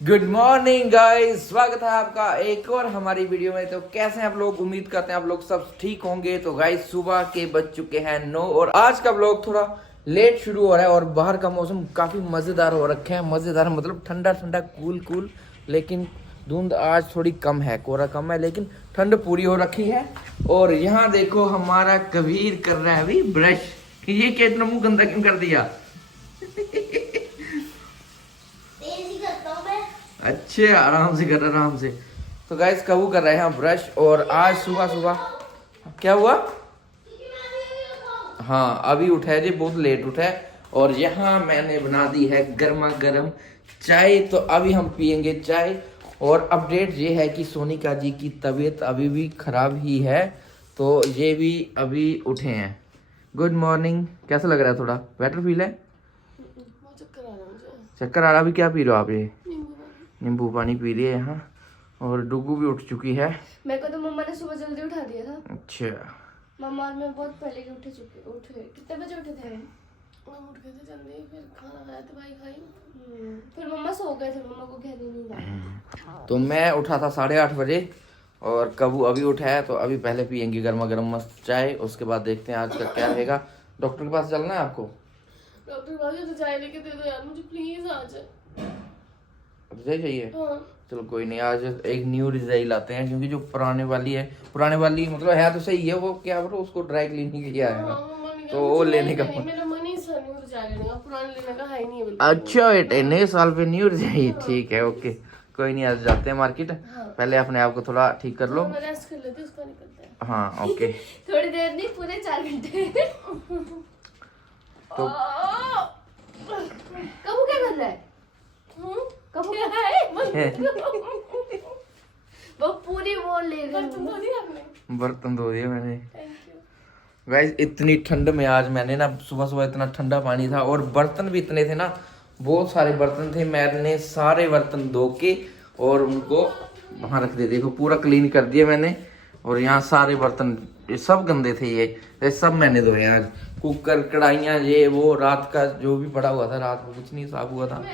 Good morning guys, स्वागत है आपका एक और हमारी वीडियो में। तो कैसे हैं आप लोग? उम्मीद करते हैं आप लोग सब ठीक होंगे। तो गाइस सुबह के बज चुके हैं 9 और आज का व्लॉग थोड़ा लेट शुरू हो रहा है और बाहर का मौसम काफी मजेदार हो रखे हैं। मजेदार मतलब ठंडा ठंडा कूल कूल, लेकिन धुंध आज थोड़ी कम है, कोहरा कम है, लेकिन ठंड पूरी हो रखी है। और यहाँ देखो हमारा कबीर कर रहा है अभी ब्रश। ये क्या इतना मुंह गंदा क्यों कर दिया? अच्छे आराम से कर रहा, आराम से। तो गाइस कबू कर रहे हैं ब्रश। और आज सुबह सुबह क्या हुआ? हाँ अभी उठा है जी, बहुत लेट उठा है। और यहाँ मैंने बना दी है गर्मा गर्म चाय, तो अभी हम पियेंगे चाय। और अपडेट ये है कि सोनिका जी की तबीयत अभी भी खराब ही है, तो ये भी अभी उठे हैं। Good morning. कैसा लग रहा है? थोड़ा बेटर फील है? चक्कर आ रहा। अभी क्या पी रहे हो आप? ये नींबू पानी पी रही है यहाँ। और डुगू भी उठ चुकी है। मेरे को तो मम्मा ने सुबह जल्दी उठा दिया था। अच्छा। मम्मा और मैं बहुत पहले के उठ गए। कितने बजे उठे थे? हम उठ गए थे जल्दी, फिर खाना खाया, दवाई खाई, फिर मम्मा सो गए थे, मम्मा को कहने नहीं था। तो मैं उठा था 8:30 बजे और कबू अभी उठा है। तो अभी पहले पियेंगे गर्मा गर्म मस्त चाय, उसके बाद देखते हैं आज का क्या रहेगा। डॉक्टर के पास चलना है आपको? डॉक्टर भाई तो चाय लेके दे दो यार मुझे प्लीज आज। रिजाई चाहिए? हाँ। चलो कोई नहीं, आज एक न्यू रिजाई लाते हैं, क्योंकि जो पुराने वाली मतलब है तो सही है, वो क्या बोलो उसको ड्राई क्लीनिंग किया है तो वो लेने का मेरा मन ही सर न्यू चाय लेने का, पुराने लेने का है ही नहीं बिल्कुल। अच्छा बेटे, नए साल पे न्यू रिजाई। ठीक है, ओके, कोई नहीं, आज जाते हैं मार्केट। पहले अपने आप को थोड़ा ठीक कर लो। रेस्ट कर लेते, उसका निकलते हैं। हाँ ओके। थोड़ी देर नहीं, पूरे 4 घंटे। तो कबू क्या कर रहा है? कबू क्या है? वो पूरी वो ले रही। बर्तन धो दिए मैंने। गाइस इतनी ठंड में आज मैंने ना सुबह सुबह इतना ठंडा पानी था और बर्तन भी इतने थे ना, बहुत सारे बर्तन थे। मैंने सारे बर्तन धो के और उनको वहां रख दिए। देखो पूरा क्लीन कर दिया मैंने। और यहाँ सारे बर्तन ये सब गंदे थे, ये सब मैंने धोए आज। कुकर, कढ़ाइयाँ, ये वो रात का जो भी पड़ा हुआ था, रात को कुछ नहीं साफ हुआ था।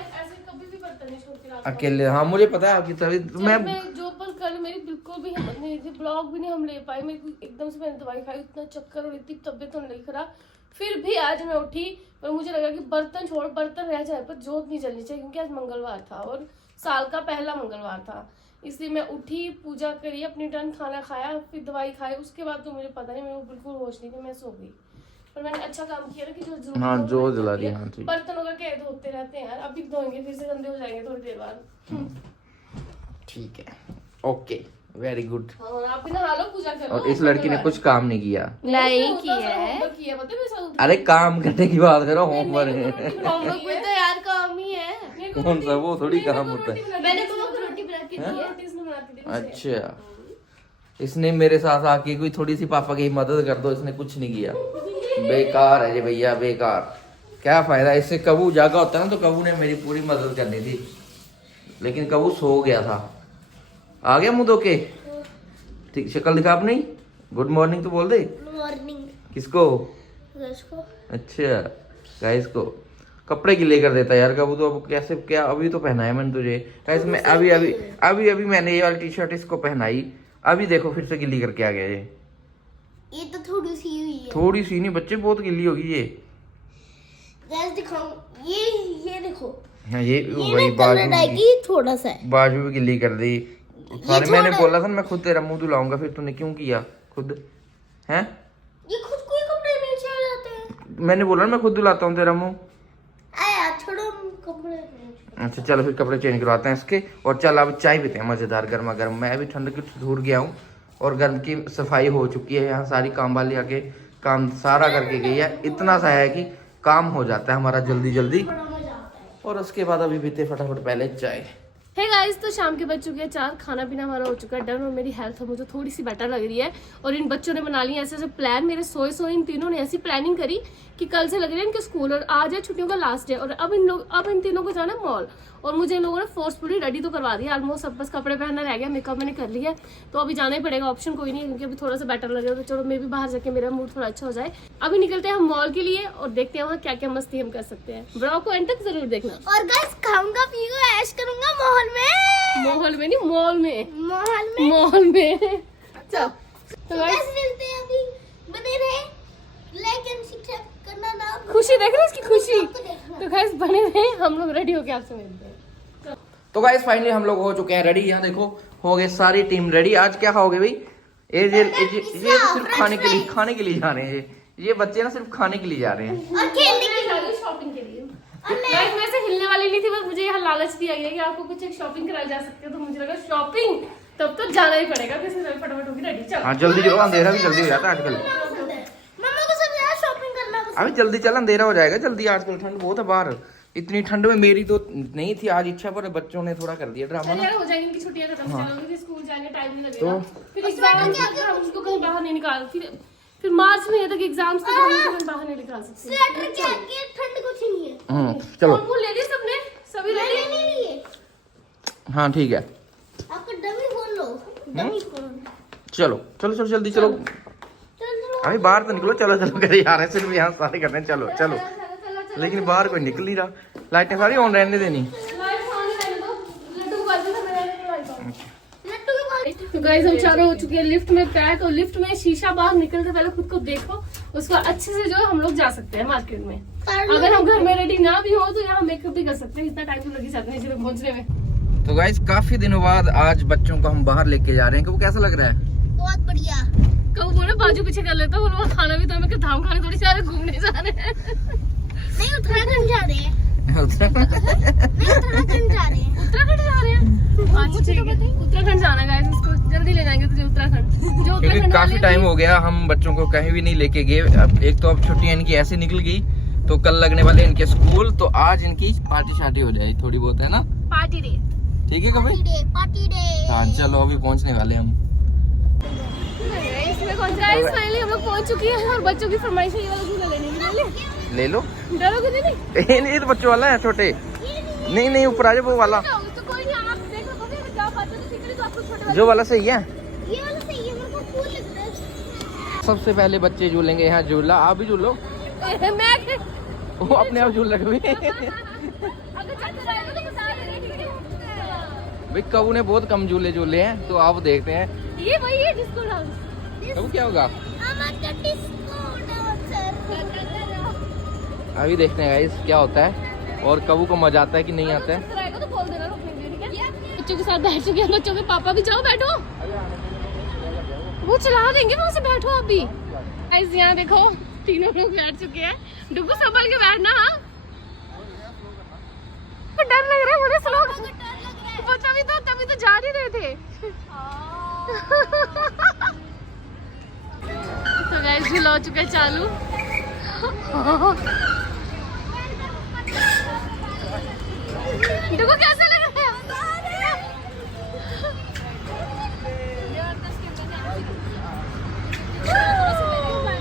अकेले, हाँ मुझे पता है आपकी तबीयत। मैं जो पर कल मेरी बिल्कुल भी हिम्मत नहीं थी, ब्लॉग भी नहीं हम ले पाए। मेरे को एकदम से मैंने दवाई खाई, इतना चक्कर और इतनी तबीयत होने लगी खराब। फिर भी आज मैं उठी पर मुझे लगा कि बर्तन छोड़, बर्तन रह जाए पर जोत नहीं जलनी चाहिए, क्योंकि आज मंगलवार था और साल का पहला मंगलवार था। इसलिए मैं उठी, पूजा करी, अपनी टर्न, खाना खाया, फिर दवाई खाई। उसके बाद तो मुझे पता नहीं, मेरे को बिल्कुल होश नहीं थी, मैं सो गई। पर मैंने अच्छा काम किया ना कि जो जरूरत हाँ जो जला दिया। हाँ ठीक। बर्तनों का क्या धोते रहते हैं यार, अभी धोएंगे फिर से गंदे हो जाएंगे थोड़ी देर बाद। ठीक है, ओके, वेरी गुड। और आप भी नहा लो, पूजा करो। और इस लड़की ने कुछ काम नहीं किया। नहीं किया है। किया पता है मेरे साथ। अरे काम करने की बात करो, होमवर्क। होमवर्क में तो यार काम ही है। कौन सा वो थोड़ी काम होता है। मैंने मम्मा को रोटी बना के दी है। इसने बनाती थी। अच्छा, इसने मेरे साथ आके कोई थोड़ी सी पापा की मदद कर दो, इसने कुछ नहीं किया। बेकार है जी भैया, बेकार। क्या फायदा इससे? कबू जागा होता ना तो कबू ने मेरी पूरी मदद करनी थी, लेकिन कबू सो गया था। आ गया मुंह धो के? ठीक, शक्ल दिखा अपनी। गुड मॉर्निंग तो बोल दे। Good morning. किसको? को। अच्छा गाइस को कपड़े गिले कर देता यार कबू तो। अब कैसे, क्या अभी तो पहना है मैंने तुझे गाइस। मैं अभी मैंने ये वाली टी शर्ट इसको पहनाई, अभी देखो फिर से गिल्ली करके आ गया ये तो थोड़ी सी हुई है। थोड़ी सी नहीं बच्चे, बहुत गिल्ली होगी ये। गैस दिखाऊं? ये देखो। हाँ ये वही बाजू, थोड़ा सा है। बाजू भी गिल्ली कर दी सारे। मैंने बोला था मैं खुद तेरा मुंह धुलाऊंगा, फिर तूने क्यों किया खुद? हैं? ये खुद कोई कपड़े नीचे आ जाते हैं। मैंने बोला ना मैं खुद धुलाता हूँ तेरा मुंह। आया छोड़ो कपड़े। अच्छा चलो फिर कपड़े चेंज करवाते हैं इसके। और चल अब चाय पीते हैं मजेदार गर्मा गर्म। मैं अभी ठंड की दूर गया हूँ और घर की सफाई हो चुकी है। यहाँ सारी काम वाली आके काम सारा करके गई है। इतना सा है कि काम हो जाता है हमारा जल्दी जल्दी। और उसके बाद अभी पीते फटाफट पहले चाय। हे गाइस, तो शाम के बज चुके हैं 4, खाना पीना हमारा हो चुका है डन। और मेरी हेल्थ मुझे थोड़ी सी बेटर लग रही है। और इन बच्चों ने बना लिया ऐसे ऐसे प्लान, मेरे सोए इन तीनों ने ऐसी प्लानिंग करी कि कल से लग रहे हैं इनके स्कूल और आज है छुट्टियों का लास्ट डे। और अब इन तीनों को जाना है मॉल। और मुझे इन लोगों ने फोर्सफुली रेडी तो करवा दिया ऑलमोस्ट, सब बस कपड़े पहनना रह गया, मेकअप मैंने कर लिया। तो अभी जाना ही पड़ेगा, ऑप्शन कोई नहीं है, क्योंकि अभी थोड़ा सा बेटर लग रहा है। तो चलो मैं भी बाहर जाके मेरा मूड थोड़ा अच्छा हो जाए। अभी निकलते हैं हम मॉल के लिए और देखते हैं वहाँ क्या क्या मस्ती हम कर सकते हैं। ब्लॉग को एंड तक जरूर देखना। और गाइस खाऊंगा, पीऊंगा, ऐश करूंगा मॉल में। मॉल में नहीं, मॉल में, मॉल में। चल तो guys, मिलते हैं अभी, बने रहे, लाइक एंड सब्सक्राइब करना ना। खुशी देख रहे हो इसकी खुशी। आपको देखना। तो गाइस बने रहे, हम लोग रेडी होके आपसे मिलते हैं। तो गाइस फाइनली हम लोग हो चुके हैं रेडी। यहाँ देखो हो गए सारी टीम रेडी। आज क्या खाओगे भाई? ये तो सिर्फ खाने के लिए जा रहे हैं। ये बच्चे ना सिर्फ खाने के लिए जा रहे हैं और खेलने के लिए। शॉपिंग के लिए। गाइस मैं से हिलने वाली नहीं थी, बस मुझे यहाँ लालच दिया गया कि आपको कुछ एक शॉपिंग कराई जा सकती है, तो मुझे लगा शॉपिंग तब तो जाना ही पड़ेगा। किसी तरह फटाफट होगी रेडी। चल हाँ जल्दी चलो, अंधेरा भी जल्दी हो जाता है आजकल। मम्मा को सब यार शॉपिंग करना पसंद अभी जल्दी चल, अंधेरा हो जाएगा जल्दी। आजकल ठंड बहुत है बाहर। इतनी ठंड में मेरी तो नहीं थी आज इच्छा, पर बच्चों ने थोड़ा कर दिया ड्रामा चल ना। यार हो जाएगी इनकी छुट्टियां खत्म। हाँ। चलो क्योंकि स्कूल जाने टाइम नहीं तो लगेगा। फिर एग्जाम हम उसको कहीं बाहर नहीं निकाल, फिर मार्च में तक एग्जाम्स तक हम कहीं बाहर नहीं निकाल सकते। स्वेटर के आगे ठंड कुछ नहीं है। चलो फूल ले लिए सबने, सभी ले लिए। नहीं लिए। हाँ ठीक है, आपका डमी खोल लो, डमी खोल। चलो चलो चलो जल्दी चलो। चलो अभी बाहर तो निकलो, चलो चलो कर यार, सिर्फ यहाँ सारे करने हैं। चलो चलो, लेकिन बाहर कोई निकल नहीं रहा। लाइटें सारी ऑन रहने देनी। लाइट ऑन रहने दो, लड्डू को बाजू में मेरे लाइट ऑन। लट्टू के पास। तो गाइस हम चारों हो चुके हैं लिफ्ट में पैक, और लिफ्ट में शीशा बाहर निकलते पहले खुद को देखो, उसको अच्छे से जो हम लोग जा सकते हैं मार्केट में। अगर हम घर में रेडी ना भी हो तो यहाँ मेकअप भी कर सकते हैं, इतना टाइम तो लग ही जाता है इसे पहुंचने में। तो गाइस काफी दिनों बाद आज बच्चों को हम बाहर लेके जा रहे हैं। वो कैसा लग रहा है? बहुत बढ़िया। कब बोले बाजू पीछे कर लेता हूँ, खाना भी तो हमें धाम खाने थोड़ी सारे घूमने जा रहे हैं। नहीं उत्तराखंड जा रहे हैं। नहीं उत्तराखंड जा रहे हैं। उत्तराखंड जा रहे हैं। अच्छा ठीक है, उत्तराखंड जाना गाइस, इसको जल्दी ले जाएंगे तुझे उत्तराखंड। जो क्योंकि उत्तराखंड काफी टाइम हो गया हम बच्चों को कहीं भी नहीं लेके गए। अब एक तो अब छुट्टियां इनकी ऐसे निकल गई, तो कल लगने वाले इनके स्कूल, तो आज इनकी पार्टी शार्टी हो जाएगी थोड़ी बहुत, है ना? Party day. ठीक है कभी? Party day. हाँ चलो अभी पहुंचने वाले हम। इसमें कौन सा है? फाइनली हम लोग पहुंच चुके हैं, और बच्चों की फरमाइश है ये वाला झूला लेने के लिए। ले लो। डरोगे नहीं? ये तो बच्चों वाला है, छोटे नहीं नहीं, ऊपर आ जाओ वो वाला। तो कोई नहीं, आप देख लो कभी अगर जा पाते तो ठीक है, तो आपको छोटे वाले जो वाला सही है। ये वाला सही है, मेरे को कूल लग रहा है। सबसे पहले बच्चे झूलेंगे यहाँ झूला। आप भी झूलो। मैं वो अपने आप झूल लगे। अगर चाचा रहेगा तो बता देना, ठीक है? भाई कबू ने बहुत कम झूले झूले हैं, तो आप देखते हैं ये वही है डिस्को डांस। कबू क्या होगा। हमारा डिस्को डांसर। अभी देखते हैं गाइस क्या होता है, और कबू को मजा आता है कि नहीं आता है। रहेगा तो बोल देना रोकने के लिए, ठीक है? बच्चों के साथ बैठ चुके हैं, बच्चों के पापा भी जाओ बैठो, वो चला देंगे, वहां से बैठो आप भी। गाइस यहाँ देखो तीनों लोग बैठ चुके हैं। डुगू संभल के बैठना। हाँ डर लग रहा है मुझे, लोग तभी तो जा नहीं रहे थे। तो गाइस झूला हो चुका है चालू। देखो कैसे लग रहा है।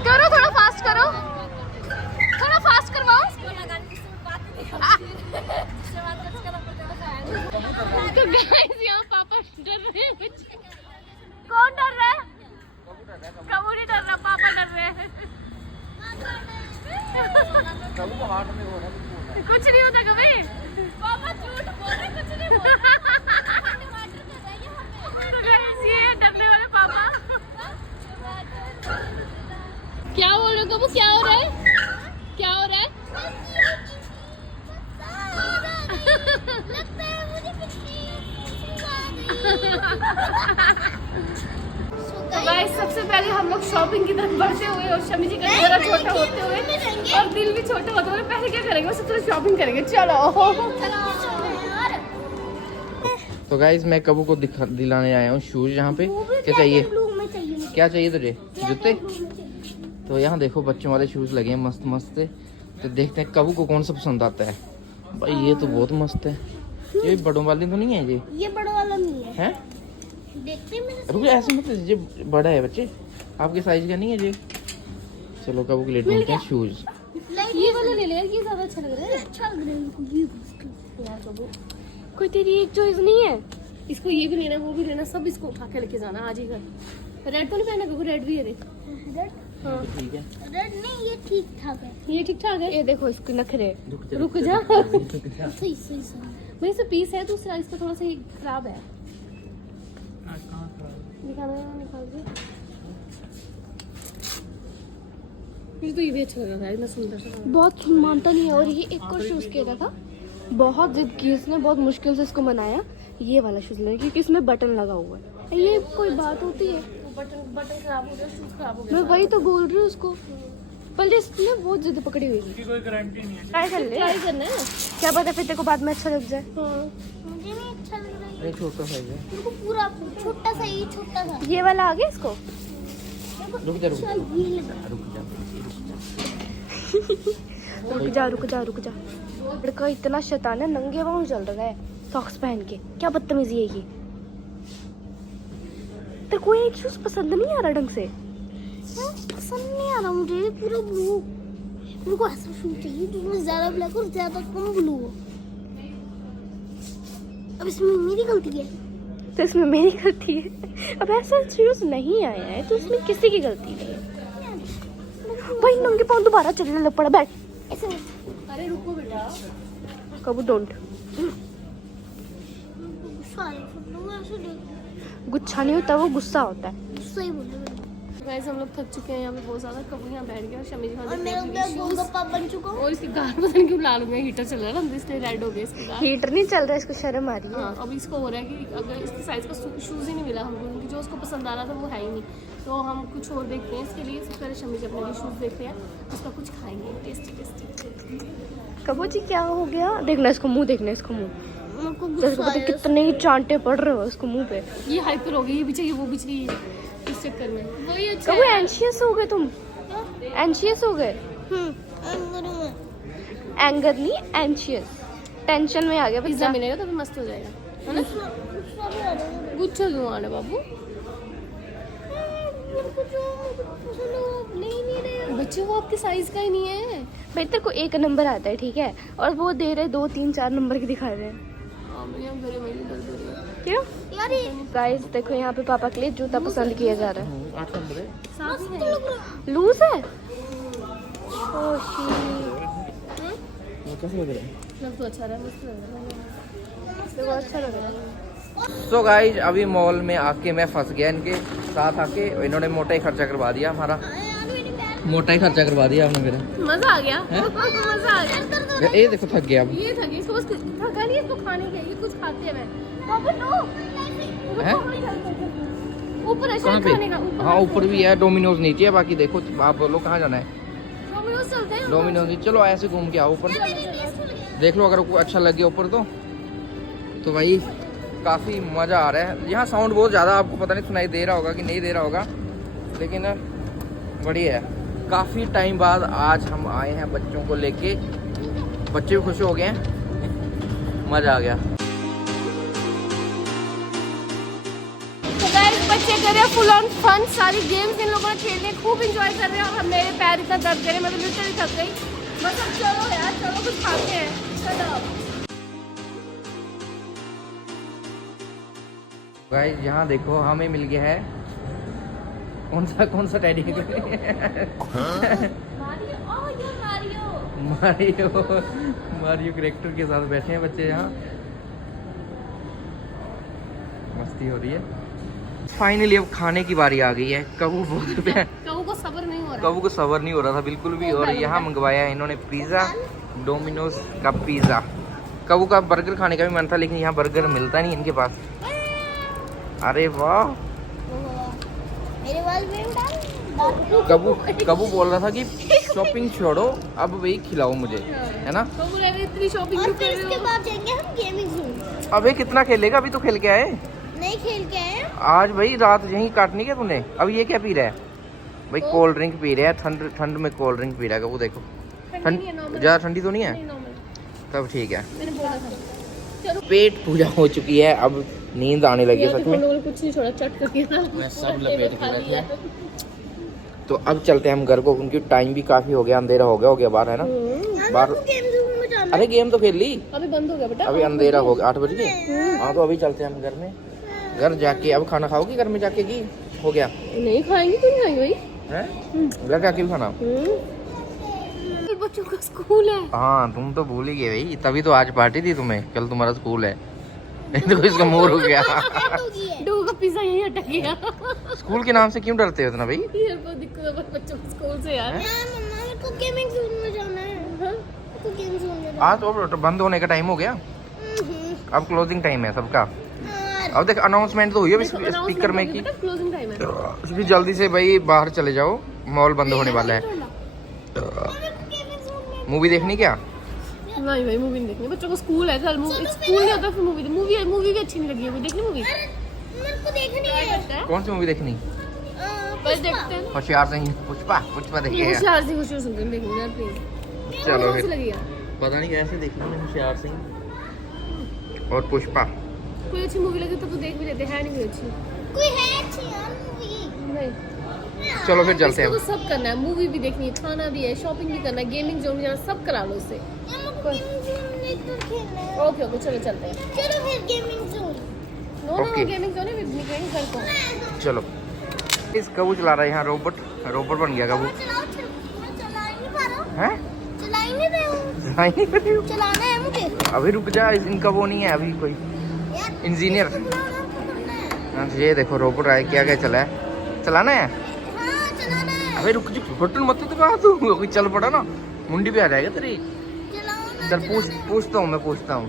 करो थोड़ा फास्ट करो, थोड़ा फास्ट करवाओ। तो गाइस यहाँ पापा डर रहे हैं। कौन डर रहा है? कबू नहीं डर रहा, पापा डर रहे हैं। कुछ नहीं होता कभी। पापा झूठ बोल रहे, कुछ नहीं बोल रहे। तो गाइस ये है डरने वाले पापा। क्या बोल रहे हो कबू? क्या हो रहा है? क्या हो रहा है? लगता है मुझे तो गाइस सबसे पहले हम लोग शॉपिंग की तरफ बढ़ते हुए, और शमी जी का चेहरा छोटा होते हुए और दिल भी छोटा होते हुए, पहले क्या करेंगे? सबसे पहले शॉपिंग करेंगे। चलो तो गाइस मैं कबू को दिलाने आया हूँ शूज। यहाँ पे क्या चाहिए? क्या चाहिए तुझे? जूते? तो यहाँ देखो बच्चों वाले शूज लगे हैं मस्त मस्त से। तो देखते हैं कबू को कौन सा पसंद आता है। भाई ये तो बहुत मस्त है। ये बड़ों वाले तो नहीं है ये बड़ा वाला नहीं है। हैं? देखते हैं मेरे रुको ऐसे मत, ये बड़ा है बच्चे, आपके साइज का नहीं है ये। चलो कबू के लिए ढूंढते हैं शूज। ये वाला ले ले, ये ज्यादा अच्छा लग रहा है। अच्छा लग रहा है यार कबू कोई तेरी एक चॉइस नहीं है? इसको ये भी लेना, वो भी लेना, सब इसको उठा के लेके जाना आज ही घर। रेड तो नहीं पहना कबू? रेड भी है देख। रेड? हाँ ठीक है, रेड नहीं, ये ठीक ठाक है। ये ठीक ठाक है। ये देखो इसके नखरे। रुक जा सही सही सही। वही से पीस है दूसरा, इसका थोड़ा सा खराब है। दिखाना है, निकाल दे। मुझे तो ये भी अच्छा लग रहा है, इतना सुंदर सा। बहुत मानता नहीं है। और ये एक और शूज कहता था, बहुत जिद की इसने, बहुत मुश्किल से इसको मनाया ये वाला शूज लेने, क्योंकि इसमें बटन लगा हुआ है। ये कोई बात होती है? बटन खराब हो गया, शूज खराब हो गया। मैं वही तो बोल रही हूँ उसको, पहले इसने बहुत जिद पकड़ी हुई है। कोई गारंटी नहीं है। ट्राई कर ले, ट्राई करना है। क्या पता फिर तेरे को बाद में अच्छा लग जाए। मुझे नहीं अच्छा लग रहा है। नहीं छोटा साइज है। मेरे को पूरा छोटा सा ही छोटा सा। ये वाला आ गया इसको। रुक जा रुक जा चल ये लगा। रुक जा। लड़का इतना शैतान है, नंगे पाँव चल रहा है सॉक्स पहन के। क्या बदतमीजी है ये। तेरे को एक शूज पसंद नहीं आ रहा ढंग से? पसंद नहीं आ रहा मुझे पूरा ब्लू। मेरे को ऐसा शूज चाहिए जिसमें ज्यादा ब्लैक और ज्यादा कम ब्लू हो। अब इसमें मेरी गलती है। तो इसमें मेरी गलती है? अब ऐसा शूज नहीं आया है तो इसमें किसी की गलती नहीं है। भाई नंगे पाँव दोबारा चलने लग पड़ा। बैठ ऐसे अरे रुको बेटा। कबू डोंट। गुस्सा आ रहा है, ऐसे देख। गुस्सा नहीं होता, वो गुस्सा होता है। गुस्सा ही बोल रहे। गाइस हम लोग थक चुके हैं यहाँ पे बहुत ज्यादा। कबू यहाँ बैठ गया और शमी जी और मेरा मैं गोलगप्पा बन चुका हूँ। और इसकी गाल पता नहीं क्यों लाल हो गया, हीटर चल रहा है ना इसलिए रेड हो गया इसकी गाल। हीटर नहीं चल रहा है, इसको शर्म आ रही है। हाँ, अब इसको हो रहा है कि अगर इसके साइज का शूज़ ही नहीं मिला हमको, क्योंकि जो उसको पसंद आ रहा था वो है ही नहीं, तो हम कुछ और देखते हैं इसके लिए। सबसे पहले शमी जी अपने लिए शूज़ देखते हैं, उसका कुछ खाएंगे टेस्टी। कबू जी क्या हो गया? देखना इसको मुंह, देखना इसको मुंह। मेरे को जैसे गुस्सा पता आया। कितने ही चांटे पड़ रहे हो इसको मुंह पे। ये हाइपर हो गई, ये भी चाहिए वो भी चाहिए इस चक्कर में। वही अच्छा कबू है। एंशियस हो गए तुम? एंशियस हो गए? अंदर में एंगर नहीं, एंशियस। टेंशन में आ गया पिज्जा बच्चा। मिलेगा तो भी मस्त हो जाएगा, है ना? गुस्सा भी आ रहा है। गुच्छा क्यों आना बाबू? मेरे को जो पसंद है वो ले ही नहीं रहे। बच्चे वो आपके साइज का ही नहीं है। भाई तेरे को एक नंबर आता है ठीक है, और वो दे रहे 2 3 4 नंबर के दिखा रहे हैं। हाँ, मेरे यहाँ गले में भी दर्द हो रही है। क्यों? यार ये गाइस देखो यहाँ पे पापा के लिए जूता पसंद किया जा रहा है। 8 नंबर है। साथ में है। लूज है? Oh shit. वो कैसे लग रहा है? लग तो अच्छा रहा है, मस्त लग रहा है। देखो अच्छा लग रहा है। सो गाइज अभी मॉल में आके मैं फंस गया इनके साथ आके। इन्होंने मोटा ही खर्चा करवा दिया हमारा। मोटा ही खर्चा करवा दिया आपने मेरा। मजा आ गया। मजा आ गया। ये देखो थक गया अब। ये थकी, इसको बस थका नहीं, इसको खाने के ये कुछ खाते हैं। मैं पापा नो हैं? ऊपर है कहाँ शायद पे? खाने का। ऊपर हाँ ऊपर भी है, डोमिनोज नीचे है। बाकी देखो आप बोलो कहाँ जाना है? डोमिनोज चलते हैं। डोमिनोज नीचे। चलो ऐसे घूम के आओ ऊपर, देख लो अगर अच्छा लगे ऊपर तो भाई काफ़ी मज़ा आ रहा है। यहाँ साउंड बहुत ज़्यादा आपको पता नहीं सुनाई दे रहा होगा कि नहीं दे रहा होगा, लेकिन बढ़िया है। काफ़ी टाइम बाद आज हम आए हैं बच्चों को लेके। बच्चे भी खुश हो गए हैं, मज़ा आ गया। तो गाइस बच्चे कर रहे हैं फुल ऑन फन। सारी गेम्स इन लोगों ने खेलने खूब एंजॉय कर रहे हैं। और मेरे पैर इतना दर्द करे, मैं तो लिटरली थक गई। बस अब चलो यार, चलो कुछ खाते हैं। चलो गाइस यहाँ देखो हमें मिल गया है कौन सा टैडी है? मारियो कैरेक्टर के साथ बैठे हैं बच्चे यहाँ, मस्ती हो रही है। फाइनली अब खाने की बारी आ गई है। कबू बोलते हैं, कबू को सब्र नहीं हो रहा। कबू को सबर नहीं हो रहा था बिल्कुल भी। और यहाँ मंगवाया है इन्होंने पिज़्ज़ा, डोमिनोज का पिज़्ज़ा। कबू का बर्गर खाने का भी मन था, लेकिन यहाँ बर्गर मिलता नहीं इनके पास। अरे वाह, मेरे बाल में डाल। कबू बोल रहा था कि शॉपिंग छोड़ो, अब वही खिलाओ मुझे, है ना? कबू ने भी इतनी शॉपिंग और क्यों फिर कर रहे इसके हो? बाद जाएंगे हम गेमिंग जोन। अबे कितना खेलेगा? अभी तो खेल के आए। नहीं खेल के आए। आज भाई रात यहीं काटनी क्या तूने? अब ये क्या पी रहा है भाई? कोल्ड ड्रिंक पी रहा है। ठंड में कोल्ड ड्रिंक पी रहा है। कबू देखो ठंड ज़्यादा ठंडी तो नहीं है, नहीं, normal। तब ठीक है। मैंने बोला था। चलो पेट पूजा हो चुकी है, अब नींद आने लगी है सच में। लोगों ने कुछ नहीं छोड़ा, चट करके ना मैं सब लपेट के बैठे हैं। तो अब चलते हैं हम घर को, क्योंकि टाइम भी काफी हो गया, अंधेरा हो गया बाहर, है ना? बाहर गेम जोन में जाना। अरे गेम तो खेल ली, अभी बंद हो गया बेटा। अभी अंधेरा हो गया, 8 बज गए। हाँ तो अभी चलते हैं हम घर में। घर जाके अब खाना खाओगी घर में जाके की हो गया? नहीं खाएंगे, क्यों नहीं खाएंगे भाई? हैं? घर जाके भी खाना। बच्चों का स्कूल है। हाँ तुम तो भूल ही गए भाई, तभी तो आज पार्टी थी तुम्हें, कल तुम्हारा स्कूल है। देखो इसका मोर हो गया। डू का पिज्जा यही अटक गया। स्कूल के नाम से क्यों डरते हो इतना भाई? यार बहुत दिक्कत है बच्चों को स्कूल से यार। मम्मा मेरे को गेमिंग जोन में जाना है। हाँ? तो गेम जोन में आज तो बंद होने का टाइम हो गया, अब क्लोजिंग टाइम है सबका। अब देख अनाउंसमेंट तो हुई है स्पीकर में कि क्लोजिंग टाइम है। भी जल्दी से भाई बाहर चले जाओ, मॉल बंद होने वाला है। मूवी देखनी क्या? नहीं भाई मूवी नहीं देखनी, बच्चों को स्कूल है कल। स्कूल नहीं होता फिर मूवी भी अच्छी नहीं लगी है। देखनी मूवी मेरे को देखनी है। कौन सी मूवी देखनी? बस देखते हैं। होशियार सिंह पुष्पा देखिए। होशियार सिंह देखनी यार प्लीज। चलो कौन सी फिर, लगी यार? पता नहीं कैसे देखनी है होशियार सिंह और पुष्पा। कोई अच्छी मूवी लगी तो देख भी लेते हैं। नहीं कोई अच्छी कोई है अच्छी यार मूवी? नहीं। चलो फिर चलते इसको हैं। तो सब करना है, मूवी भी देखनी है, खाना भी है, शॉपिंग भी करना है, गेमिंग जोन जाना, सब करा लो उससे। गेमिंग जोन में तो खेलना है। ओके ओके चलो चलते हैं। चलो फिर gaming zone. No no Okay. Gaming zone है, निकलेंगे घर को। चलो इस कबू चला रहा है यहाँ, रोबोट बन गया कबू। चलाओ मैं चला ही नहीं पा रहा हूँ। हैं? चला ही नहीं रहा हूँ। चलाना है मुझे अभी रुक जा, इनका वो नहीं है अभी कोई यार। इंजीनियर। चलाना है। हाँ, ये देखो रोबोट आए, क्या क्या चला है, चलाना है। हाँ चलाना है। अबे रुक जा, बटन मत दबा तू, अभी चल पड़ा ना मुंडी पे आ जाएगा तेरी। चलाओ ना। चल पूछता हूँ मैं, पूछता हूँ।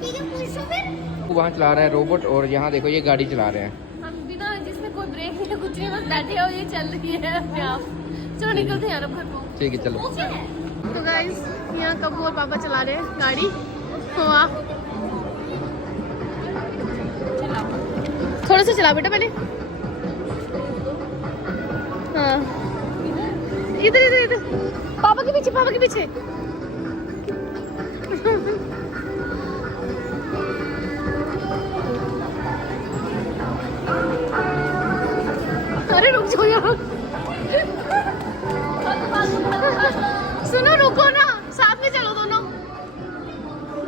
ठीक है पूछो फिर। वहाँ चला रहा है रोबोट और यहाँ देखो ये गाड़ी चला रहे हैं। हम बिना जिसमें कोई ब्रेक नहीं है, कुछ नहीं, बस बैठे हो, ये चल रही है अपने आप। चलो निकलते हैं यार अब घर को। ठीक है चलो। तो गाइस यहाँ कबू और पापा चला रहे हैं गाड़ी। वाह थोड़ा सा चला बेटा पहले। हाँ इधर पापा के पीछे। अरे रुक जाओ यार। सुनो रुको ना, साथ में चलो दोनों।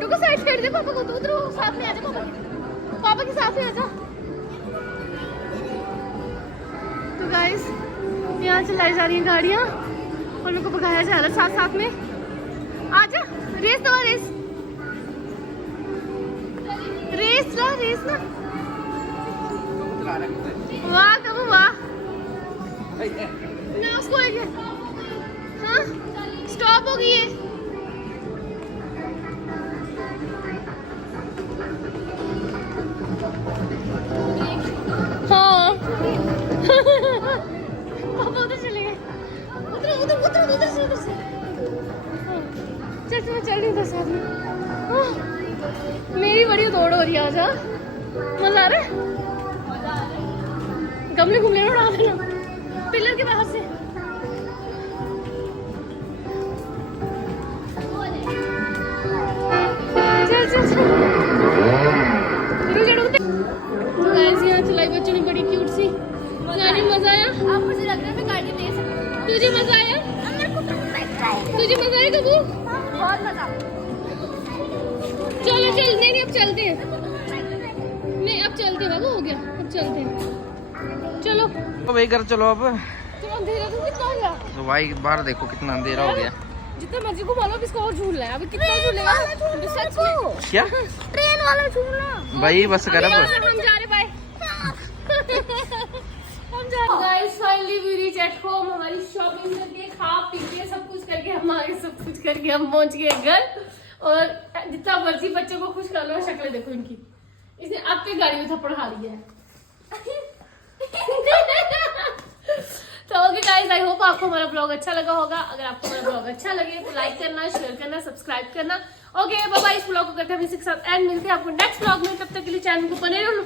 रुको साइड कर दे पापा को, तो उधर साथ में आ जा। पापा के साथ में आ जा। तो गाइस यहाँ चलाई जा रही हैं गाड़ियाँ और उनको भगाया जा रहा है साथ में। आजा रेस दो, रेस ना। वाह कबू वाह। ना उसको लेके। हाँ स्टॉप हो गई है। हाँ पापा उधर चले गए। उधर से। हाँ, चल रही उधर साथ में। हाँ, मेरी बड़ी दौड़ हो रही है। आजा मजा आ रहा है। गमले घुमले में उड़ा देना पिलर के बाहर से। चल तो गाइस यहाँ चलाई बच्चों ने बड़ी क्यूट सी गाड़ी। मजा आया? आप मुझे लग रहा है मैं गाड़ी ले सकती हूँ। तुझे मजा आया? तुझे मजा आया कबू? बहुत मजा। चलो नहीं अब चलते हैं। नहीं अब चलते हैं बाबू, हो गया अब चलते हैं। चलो तो भाई घर चलो अब। तो अंधेरा तो कितना हो गया? तो भाई बाहर देखो कितना अंधेरा हो गया। जितना मर्जी घुमा लो, अब इसको और झूलना है। अभी कितना झूलेगा? सच में क्या ट्रेन वाला झूलना। भाई बस कर अब। हम जा रहे बाय। हम जा रहे guys. Finally we reach at home. हमारी शॉपिंग करके, खा पी के, सब कुछ करके, हम पहुंच गए घर। और जितना मर्जी बच्चों को खुश कर लो, शक्लें देखो इनकी। इसने अब के गाड़ी में थप्पड़ खा लिया है। तो ओके गाइस, आई होप आपको हमारा ब्लॉग अच्छा लगा होगा। अगर आपको हमारा ब्लॉग अच्छा लगे तो लाइक करना, शेयर करना, सब्सक्राइब करना। Okay bye bye. इस ब्लॉग को करते हैं हम इसी के साथ एंड। मिलते हैं आपको नेक्स्ट ब्लॉग में। तब तक के लिए चैनल को बने रहो।